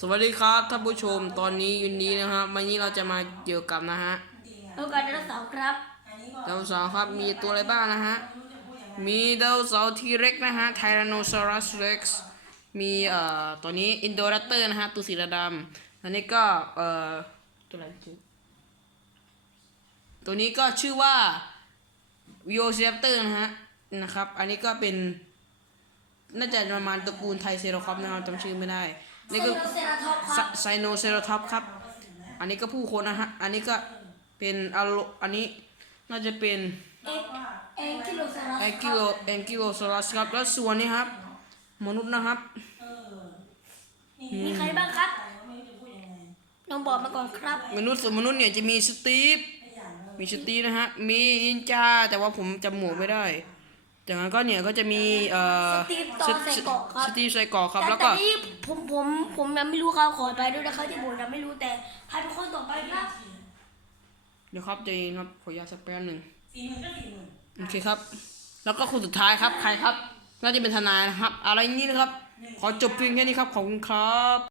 สวัสดีครับท่านผู้ชมตอนนี้อยู่นี้นะครับวันนี้เราจะมาเกี่ยวกับนะฮะโอกาสไดโนเสาร์ครับไดโนเสาร์ครับมีตัวอะไรบ้างนะฮะมีไดโนเสาร์ทีเร็กนะฮะไทแรนโนซอรัสเร็กซ์มีเอ่อตัวนี้อินโดรัตเตอร์นะฮะตัวสีดำๆอันนี้ก็เอ่อตัวอะไรชื่อตัวนี้ก็ชื่อว่าวิโอเซปเตอร์นะฮะนะครับ อันนี้ก็เป็นน่าจะประมาณตระกูลไทเซโรคอปส์นะครับจำชื่อไม่ได้ นี่ก็ไซโนเซราทอปครับไซโนเซราทอปครับ อันนี้ก็ผู้คนนะฮะ อันนี้ก็เป็นอโลอันนี้น่าจะเป็นเอ็กเอ็กกิโลเซราแองกิโลแองกิโลซอรัสครับ แล้วส่วนนี้ครับ มนุษย์นะครับ มีใครบ้างครับลองบอกมาก่อนครับ มนุษย์ส่วนมนุษย์เนี่ยจะมีสตีฟ มีสตีฟนะฮะ มีนินจา แต่ว่าผมจำหมวกไม่ได้ จากนั้นก็เนี่ยก็จะมีเอ่อสตีฟต่อใส่เกราะครับสตีฟใส่เกราะครับแต่แล้วแต่ก็นี่ผมผมผมยังไม่รู้ครับขอไปด้วยนะครับที่ผมยังไม่รู้แต่ใครเป็นคนต่อไปครับเดี๋ยวครับใจเย็นครับขออนุญาตสักแป๊บหนึ่งสี่หมื่นก็สี่หมื่นโอเคครับ แล้วก็คนสุดท้ายครับใครครับ น่าจะเป็นทนายนะครับ อะไรนี้นะครับ ขอจบเพียงแค่นี้ครับขอบคุณครับ